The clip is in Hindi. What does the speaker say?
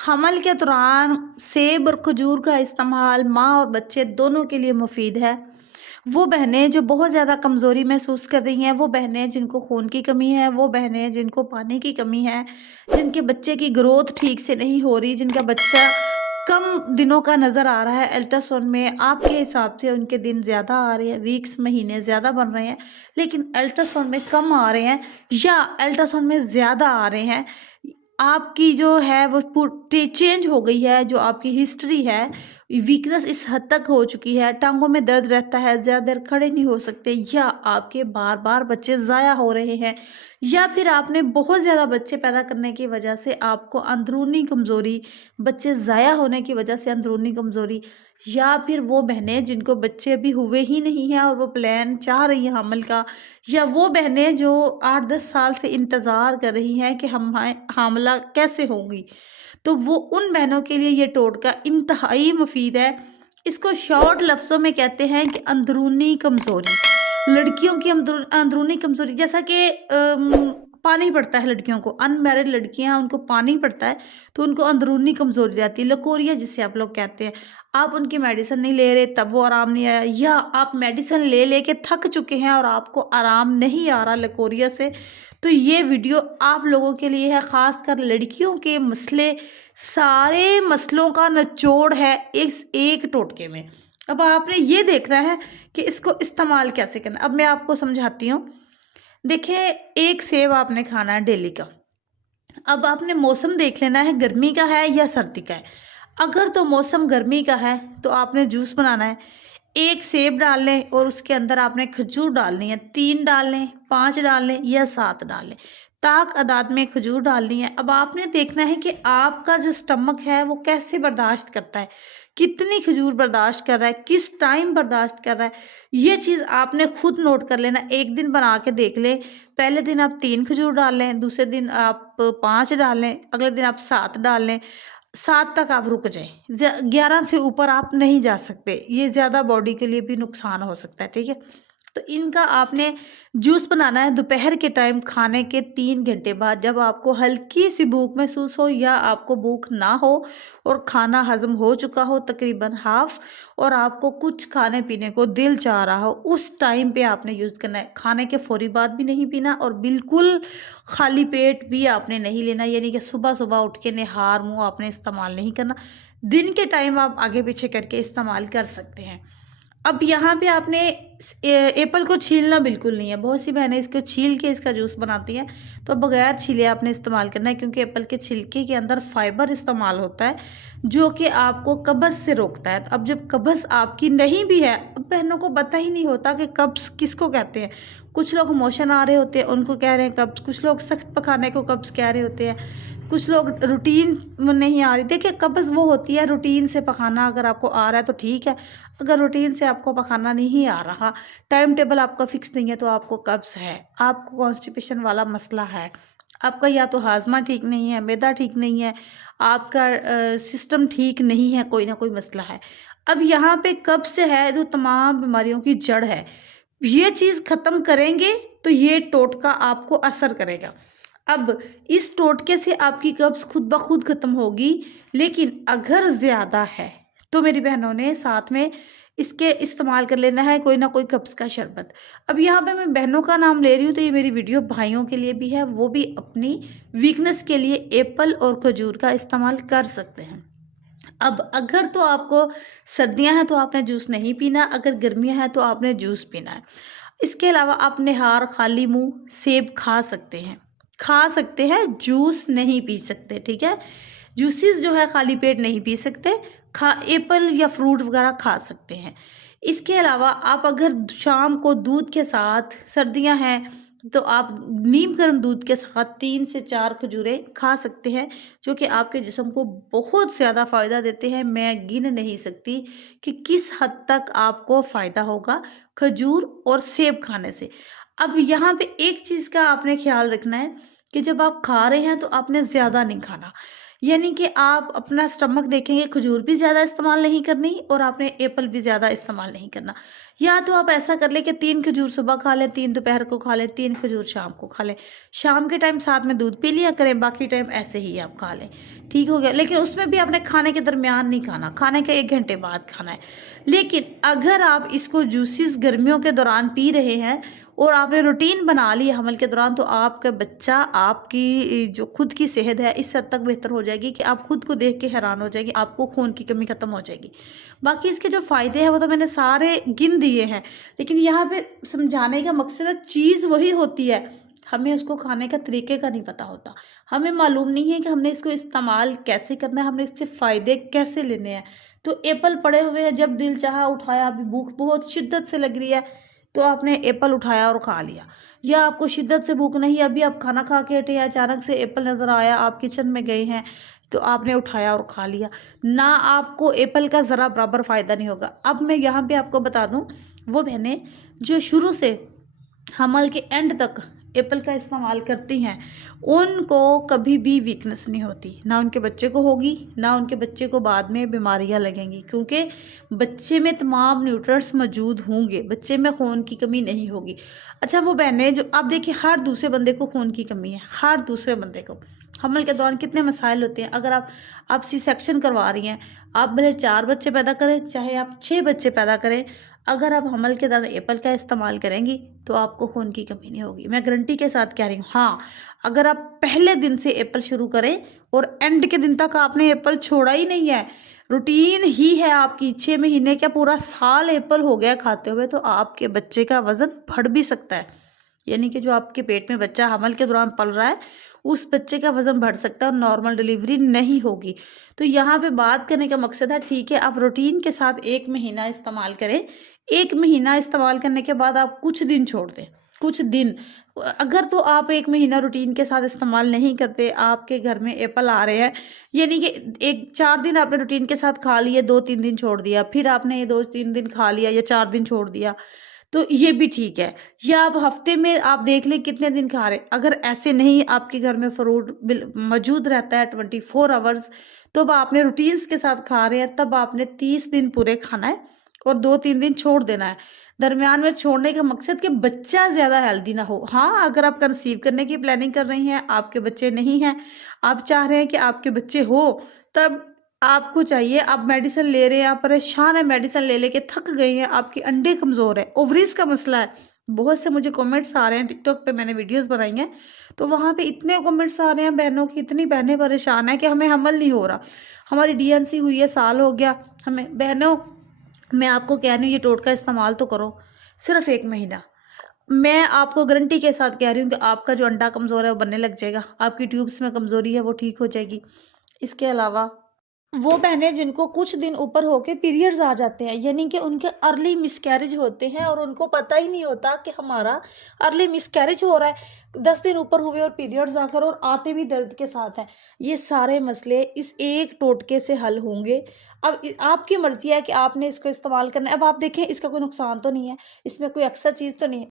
हमल के दौरान सेब और खजूर का इस्तेमाल माँ और बच्चे दोनों के लिए मुफीद है। वो बहनें जो बहुत ज़्यादा कमज़ोरी महसूस कर रही हैं, वो बहनें जिनको खून की कमी है, वो बहनें जिनको पानी की कमी है, जिनके बच्चे की ग्रोथ ठीक से नहीं हो रही, जिनका बच्चा कम दिनों का नज़र आ रहा है अल्ट्रासाउंड में, आपके हिसाब से उनके दिन ज़्यादा आ रहे हैं, वीक्स महीने ज़्यादा बन रहे हैं, लेकिन अल्ट्रासाउंड में कम आ रहे हैं या अल्ट्रासाउंड में ज़्यादा आ रहे हैं। आपकी जो है वो चेंज हो गई है, जो आपकी हिस्ट्री है, वीकनेस इस हद तक हो चुकी है, टांगों में दर्द रहता है, ज़्यादा देर खड़े नहीं हो सकते, या आपके बार बार बच्चे ज़ाया हो रहे हैं, या फिर आपने बहुत ज़्यादा बच्चे पैदा करने की वजह से आपको अंदरूनी कमज़ोरी, बच्चे ज़ाया होने की वजह से अंदरूनी कमज़ोरी, या फिर वो बहनें जिनको बच्चे अभी हुए ही नहीं हैं और वो प्लान चाह रही हैं हमल का, या वो बहनें जो 8-10 साल से इंतज़ार कर रही हैं कि हम हामला कैसे होंगी, तो वो उन बहनों के लिए ये टोटका इंतहाई मुफीद है। इसको शॉर्ट लफ्ज़ों में कहते हैं कि अंदरूनी कमज़ोरी। लड़कियों की अंदरूनी कमज़ोरी, जैसा कि पानी पड़ता है लड़कियों को, अनमैरिड लड़कियां उनको पानी पड़ता है तो उनको अंदरूनी कमज़ोरी रहती है, लकोरिया जिसे आप लोग कहते हैं। आप उनकी मेडिसिन नहीं ले रहे तब वो आराम नहीं आया, या आप मेडिसिन ले लेके थक चुके हैं और आपको आराम नहीं आ रहा लकोरिया से, तो ये वीडियो आप लोगों के लिए है। ख़ासकर लड़कियों के मसले, सारे मसलों का निचोड़ है इस एक टोटके में। अब आपने ये देखना है कि इसको इस्तेमाल कैसे करना। अब मैं आपको समझाती हूँ। देखिए, एक सेब आपने खाना है डेली का। अब आपने मौसम देख लेना है गर्मी का है या सर्दी का है। अगर तो मौसम गर्मी का है तो आपने जूस बनाना है। एक सेब डाल लें और उसके अंदर आपने खजूर डालनी है, 3 डाल लें, 5 डाल लें या 7 डाल लें, ताक अदाद में खजूर डालनी है। अब आपने देखना है कि आपका जो स्टमक है वो कैसे बर्दाश्त करता है, कितनी खजूर बर्दाश्त कर रहा है, किस टाइम बर्दाश्त कर रहा है, ये चीज़ आपने खुद नोट कर लेना। एक दिन बना के देख लें, पहले दिन आप 3 खजूर डाल लें, दूसरे दिन आप 5 डाल लें, अगले दिन आप 7 डाल लें, 7 तक आप रुक जाएँ। 11 से ऊपर आप नहीं जा सकते, ये ज़्यादा बॉडी के लिए भी नुकसान हो सकता है, ठीक है? तो इनका आपने जूस बनाना है दोपहर के टाइम खाने के 3 घंटे बाद, जब आपको हल्की सी भूख महसूस हो या आपको भूख ना हो और खाना हज़म हो चुका हो तकरीबन हाफ़, और आपको कुछ खाने पीने को दिल चाह रहा हो, उस टाइम पे आपने यूज़ करना है। खाने के फ़ौरी बाद भी नहीं पीना और बिल्कुल खाली पेट भी आपने नहीं लेना, यानी कि सुबह-सुबह उठ के निहार मुँह आपने इस्तेमाल नहीं करना। दिन के टाइम आप आगे-पीछे करके इस्तेमाल कर सकते हैं। अब यहाँ पे आपने एप्पल को छीलना बिल्कुल नहीं है। बहुत सी बहनें इसको छील के इसका जूस बनाती हैं, तो बगैर छीले आपने इस्तेमाल करना है, क्योंकि एप्पल के छिलके के अंदर फाइबर इस्तेमाल होता है जो कि आपको कब्ज़ से रोकता है। तो अब जब कब्ज़ आपकी नहीं भी है, अब बहनों को पता ही नहीं होता कि कब्ज़ किसको कहते हैं। कुछ लोग मोशन आ रहे होते हैं उनको कह रहे हैं कब्ज़, कुछ लोग सख्त पखाने को कब्ज़ कह रहे होते हैं, कुछ लोग रूटीन में नहीं आ रही। देखिए, कब्ज़ वो होती है रूटीन से पखाना, अगर आपको आ रहा है तो ठीक है, अगर रूटीन से आपको पखाना नहीं आ रहा, टाइम टेबल आपका फिक्स नहीं है, तो आपको कब्ज़ है, आपको कॉन्स्टिपेशन वाला मसला है, आपका या तो हाजमा ठीक नहीं है, मैदा ठीक नहीं है, आपका सिस्टम ठीक नहीं है, कोई ना कोई मसला है। अब यहाँ पे कब्ज़ है जो तमाम बीमारियों की जड़ है। ये चीज़ ख़त्म करेंगे तो ये टोटका आपको असर करेगा। अब इस टोटके से आपकी कब्ज़ खुद ब खुद ख़त्म होगी, लेकिन अगर ज़्यादा है तो मेरी बहनों ने साथ में इसके इस्तेमाल कर लेना है कोई ना कोई कब्ज़ का शरबत। अब यहाँ पे मैं बहनों का नाम ले रही हूँ तो ये मेरी वीडियो भाइयों के लिए भी है, वो भी अपनी वीकनेस के लिए एप्पल और खजूर का इस्तेमाल कर सकते हैं। अब अगर तो आपको सर्दियाँ हैं तो आपने जूस नहीं पीना, अगर गर्मियाँ हैं तो आपने जूस पीना है। इसके अलावा आप निहार खाली मुँह सेब खा सकते हैं, जूस नहीं पी सकते, ठीक है? जूसेस जो है खाली पेट नहीं पी सकते, एप्पल या फ्रूट वगैरह खा सकते हैं। इसके अलावा आप अगर शाम को दूध के साथ, सर्दियाँ हैं तो आप नीम गर्म दूध के साथ 3 से 4 खजूरें खा सकते हैं, जो कि आपके जिस्म को बहुत ज़्यादा फ़ायदा देते हैं। मैं गिन नहीं सकती कि किस हद तक आपको फ़ायदा होगा खजूर और सेब खाने से। अब यहाँ पे एक चीज़ का आपने ख़्याल रखना है कि जब आप खा रहे हैं तो आपने ज़्यादा नहीं खाना। यानी कि आप अपना स्टमक देखेंगे, खजूर भी ज़्यादा इस्तेमाल नहीं करनी और आपने एप्पल भी ज़्यादा इस्तेमाल नहीं करना। या तो आप ऐसा कर लें कि 3 खजूर सुबह खा लें, 3 दोपहर को खा लें, 3 खजूर शाम को खा लें। शाम के टाइम साथ में दूध पी लिया करें, बाकी टाइम ऐसे ही आप खा लें, ठीक हो गया। लेकिन उसमें भी आपने खाने के दरमियान नहीं खाना, खाने के 1 घंटे बाद खाना है। लेकिन अगर आप इसको जूसेस गर्मियों के दौरान पी रहे हैं और आपने रूटीन बना ली हमल के दौरान, तो आपका बच्चा, आपकी जो खुद की सेहत है इस हद तक बेहतर हो जाएगी कि आप खुद को देख के हैरान हो जाएगी, आपको खून की कमी खत्म हो जाएगी। बाकी इसके जो फ़ायदे हैं वो तो मैंने सारे गिन दिए हैं, लेकिन यहाँ पे समझाने का मकसद है, चीज़ वही होती है, हमें उसको खाने का तरीके का नहीं पता होता। हमें मालूम नहीं है कि हमने इसको इस्तेमाल कैसे करना है, हमने इससे फ़ायदे कैसे लेने हैं। तो एप्पल पड़े हुए हैं, जब दिल चाहा उठाया, अभी भूख बहुत शिद्दत से लग रही है तो आपने एप्पल उठाया और खा लिया। या आपको शिद्दत से भूख नहीं, अभी आप खाना खा के हटे हैं, अचानक से एप्पल नज़र आया, आप किचन में गए हैं तो आपने उठाया और खा लिया। ना आपको एप्पल का ज़रा बराबर फ़ायदा नहीं होगा। अब मैं यहाँ पे आपको बता दूँ, वो बहनें जो शुरू से हमल के एंड तक एप्पल का इस्तेमाल करती हैं, उनको कभी भी वीकनेस नहीं होती, ना उनके बच्चे को होगी, ना उनके बच्चे को बाद में बीमारियां लगेंगी, क्योंकि बच्चे में तमाम न्यूट्रिएंट्स मौजूद होंगे, बच्चे में खून की कमी नहीं होगी। अच्छा, वो बहनें जो आप देखिए, हर दूसरे बंदे को खून की कमी है, हर दूसरे बंदे को। हमल के दौरान कितने मसाइल होते हैं। अगर आप सी सेक्शन करवा रही हैं, आप भले 4 बच्चे पैदा करें, चाहे आप 6 बच्चे पैदा करें, अगर आप हमल के दौरान एप्पल का इस्तेमाल करेंगी तो आपको खून की कमी नहीं होगी, मैं गारंटी के साथ कह रही हूँ। हाँ, अगर आप पहले दिन से एप्पल शुरू करें और एंड के दिन तक आपने एप्पल छोड़ा ही नहीं है, रूटीन ही है आपकी, 6 महीने क्या पूरा साल एप्पल हो गया खाते हुए, तो आपके बच्चे का वजन बढ़ भी सकता है। यानी कि जो आपके पेट में बच्चा हमल के दौरान पल रहा है, उस बच्चे का वजन बढ़ सकता है और नॉर्मल डिलीवरी नहीं होगी। तो यहाँ पे बात करने का मकसद है, ठीक है, आप रूटीन के साथ 1 महीना इस्तेमाल करें। 1 महीना इस्तेमाल करने के बाद आप कुछ दिन छोड़ दें, कुछ दिन। अगर तो आप 1 महीना रूटीन के साथ इस्तेमाल नहीं करते, आपके घर में एप्पल आ रहे हैं, यानी कि 4 दिन आपने रूटीन के साथ खा लिए, 2-3 दिन छोड़ दिया, फिर आपने ये 2-3 दिन खा लिया या 4 दिन छोड़ दिया, तो ये भी ठीक है। या आप हफ्ते में आप देख लें कितने दिन खा रहे हैं। अगर ऐसे नहीं, आपके घर में फ्रूट मौजूद रहता है 24 आवर्स, तो अब आपने रूटीन्स के साथ खा रहे हैं, तब आपने 30 दिन पूरे खाना है और 2-3 दिन छोड़ देना है। दरमियान में छोड़ने का मकसद कि बच्चा ज़्यादा हेल्दी ना हो। हाँ, अगर आप कंसीव करने की प्लानिंग कर रही हैं, आपके बच्चे नहीं हैं, आप चाह रहे हैं कि आपके बच्चे हो, तब आपको चाहिए, आप मेडिसिन ले रहे हैं, आप परेशान हैं, मेडिसिन ले लेके थक गए हैं, आपके अंडे कमज़ोर है, ओवरीज का मसला है। बहुत से मुझे कमेंट्स आ रहे हैं, टिकटॉक पे मैंने वीडियोस बनाई हैं, तो वहाँ पे इतने कमेंट्स आ रहे हैं बहनों की, इतनी बहनें परेशान हैं कि हमें हमल नहीं हो रहा, हमारी डीएनसी हुई है, साल हो गया हमें। बहनों, मैं आपको कह रही हूँ, ये टोटका इस्तेमाल तो करो, सिर्फ 1 महीना। मैं आपको गारंटी के साथ कह रही हूँ कि आपका जो अंडा कमज़ोर है वो बनने लग जाएगा, आपकी ट्यूब्स में कमज़ोरी है वो ठीक हो जाएगी। इसके अलावा वो बहनें जिनको कुछ दिन ऊपर होके पीरियड्स आ जाते हैं, यानी कि उनके अर्ली मिसकैरेज होते हैं और उनको पता ही नहीं होता कि हमारा अर्ली मिसकैरेज हो रहा है, 10 दिन ऊपर हुए और पीरियड्स आकर और आते भी दर्द के साथ हैं, ये सारे मसले इस एक टोटके से हल होंगे। अब आपकी मर्जी है कि आपने इसको इस्तेमाल करना है। अब आप देखें, इसका कोई नुकसान तो नहीं है, इसमें कोई एक्स्ट्रा चीज़ तो नहीं है।